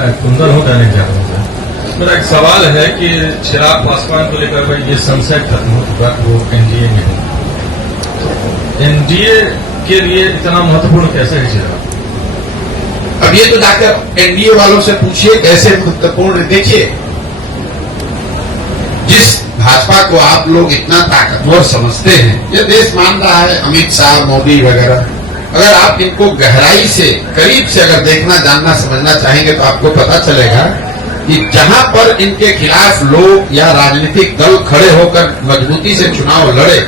मैं कुंदन हूँ, दैनिक जागरण से। मेरा एक सवाल है कि चिराग पासवान को लेकर भाई ये संशय खत्म हो चुका वो एनडीए में है। एनडीए के लिए इतना महत्वपूर्ण कैसे है चिराग? अब ये तो जाकर एनडीए वालों से पूछिए कैसे महत्वपूर्ण। देखिए, जिस भाजपा को आप लोग इतना ताकतवर समझते हैं, ये देश मान रहा है, अमित शाह, मोदी वगैरह। अगर आप इनको गहराई से, करीब से अगर देखना, जानना, समझना चाहेंगे तो आपको पता चलेगा कि जहां पर इनके खिलाफ लोग या राजनीतिक दल खड़े होकर मजबूती से चुनाव लड़े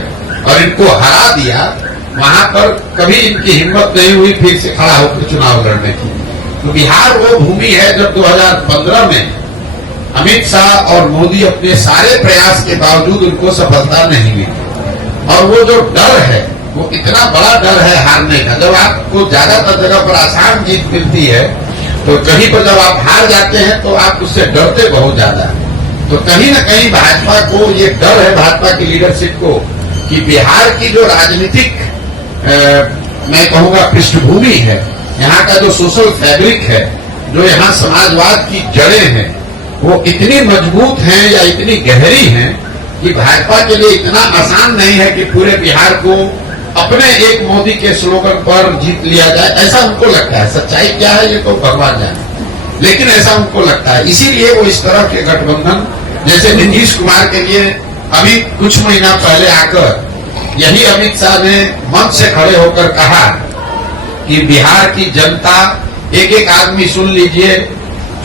और इनको हरा दिया, वहां पर कभी इनकी हिम्मत नहीं हुई फिर से खड़ा होकर चुनाव लड़ने की। तो बिहार वो भूमि है जब 2015 में अमित शाह और मोदी अपने सारे प्रयास के बावजूद उनको सफलता नहीं मिली। और वो जो डर है, वो इतना बड़ा डर है हारने का। जब आपको ज्यादातर जगह पर आसान जीत मिलती है तो कहीं पर जब आप हार जाते हैं तो आप उससे डरते बहुत ज्यादा है। तो कहीं न कहीं भाजपा को ये डर है, भाजपा की लीडरशिप को, कि बिहार की जो राजनीतिक मैं कहूंगा पृष्ठभूमि है, यहाँ का जो सोशल फैब्रिक है, जो यहाँ समाजवाद की जड़ें हैं, वो इतनी मजबूत हैं या इतनी गहरी हैं कि भाजपा के लिए इतना आसान नहीं है कि पूरे बिहार को अपने एक मोदी के स्लोगन पर जीत लिया जाए। ऐसा उनको लगता है। सच्चाई क्या है ये तो भगवान जाने, लेकिन ऐसा उनको लगता है। इसीलिए वो इस तरह के गठबंधन, जैसे नीतीश कुमार के लिए अभी कुछ महीना पहले आकर यही अमित शाह ने मंच से खड़े होकर कहा कि बिहार की जनता, एक एक आदमी सुन लीजिए,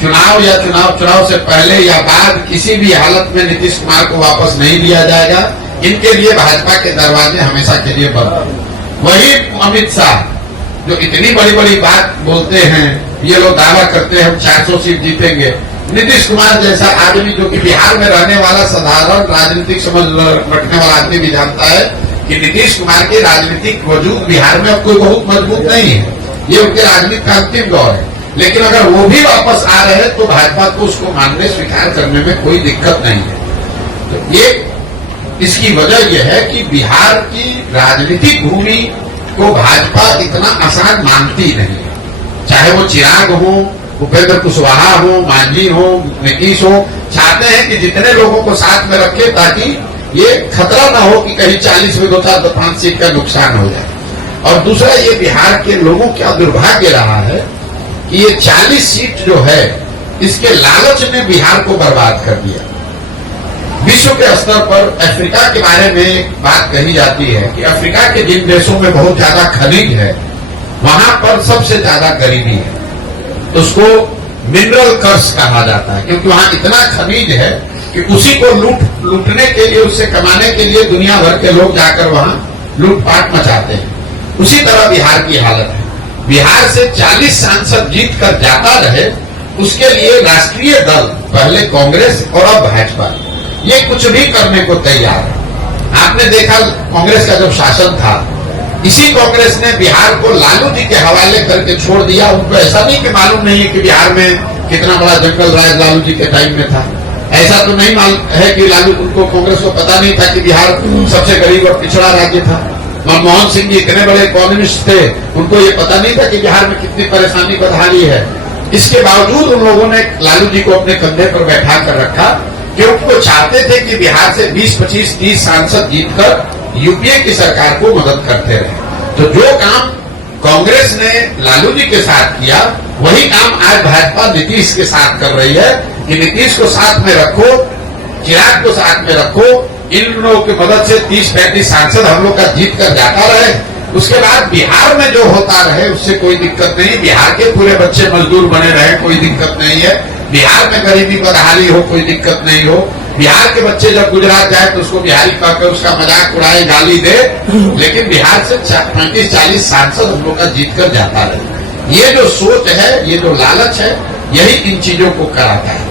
चुनाव या चुनाव से पहले या बाद किसी भी हालत में नीतीश कुमार को वापस नहीं लिया जाएगा। इनके लिए भाजपा के दरवाजे हमेशा के लिए बंद। वही अमित शाह जो इतनी बड़ी बड़ी बात बोलते हैं, ये लोग दावा करते हैं हम 400 सीट जीतेंगे। नीतीश कुमार जैसा आदमी जो कि बिहार में रहने वाला साधारण राजनीतिक समझ रखने वाला आदमी भी जानता है कि नीतीश कुमार के राजनीतिक वजूद बिहार में अब कोई बहुत मजबूत नहीं है। ये उनके राजनीति का अंतिम दौर है। लेकिन अगर वो भी वापस आ रहे हैं तो भाजपा को उसको मानने, स्वीकार करने में कोई दिक्कत नहीं है। तो ये इसकी वजह यह है कि बिहार की राजनीतिक भूमि को भाजपा इतना आसान मानती नहीं है। चाहे वो चिराग हो, उपेंद्र कुशवाहा हो, मांझी हो, नीतीश हो, चाहते हैं कि जितने लोगों को साथ में रखे ताकि ये खतरा ना हो कि कहीं 40 में 2-5 सीट का नुकसान हो जाए। और दूसरा, ये बिहार के लोगों का दुर्भाग्य रहा है कि ये 40 सीट जो है, इसके लालच ने बिहार को बर्बाद कर दिया। विश्व के स्तर पर अफ्रीका के बारे में एक बात कही जाती है कि अफ्रीका के जिन देशों में बहुत ज्यादा खनिज है, वहां पर सबसे ज्यादा गरीबी है। उसको मिनरल कर्स कहा जाता है, क्योंकि वहां इतना खनिज है कि उसी को लूटने के लिए, उससे कमाने के लिए दुनिया भर के लोग जाकर वहां लूटपाट मचाते हैं। उसी तरह बिहार की हालत है। बिहार से 40 सांसद जीत कर जाता रहे, उसके लिए राष्ट्रीय दल, पहले कांग्रेस और अब भाजपा, ये कुछ भी करने को तैयार है। आपने देखा कांग्रेस का जब शासन था, इसी कांग्रेस ने बिहार को लालू जी के हवाले करके छोड़ दिया। उनको ऐसा नहीं कि मालूम नहीं है कि बिहार में कितना बड़ा जंगल राज लालू जी के टाइम में था। ऐसा तो नहीं मालूम है कि लालू, उनको कांग्रेस को पता नहीं था कि बिहार सबसे गरीब और पिछड़ा राज्य था। मनमोहन सिंह जी इतने बड़े कम्युनिस्ट थे, उनको ये पता नहीं था कि बिहार में कितनी परेशानी बदहाली है। इसके बावजूद उन लोगों ने लालू जी को अपने कंधे पर बैठा कर रखा, क्योंकि वो चाहते थे कि बिहार से 20, 25, 30 सांसद जीतकर यूपीए की सरकार को मदद करते रहे। तो जो काम कांग्रेस ने लालू जी के साथ किया, वही काम आज भाजपा नीतीश के साथ कर रही है कि नीतीश को साथ में रखो, चिराग को साथ में रखो, इन लोगों की मदद से 30-35 सांसद हम लोग का जीत कर जाता रहे। उसके बाद बिहार में जो होता रहे उससे कोई दिक्कत नहीं। बिहार के पूरे बच्चे मजदूर बने रहे, कोई दिक्कत नहीं है। बिहार में गरीबी बदहाली हो, कोई दिक्कत नहीं हो। बिहार के बच्चे जब गुजरात जाए तो उसको बिहारी कहकर उसका मजाक उड़ाए, गाली दे, लेकिन बिहार से 35-40 सांसद हम लोग का जीत कर जाता रहे। ये जो सोच है, ये जो लालच है, यही इन चीजों को कराता है।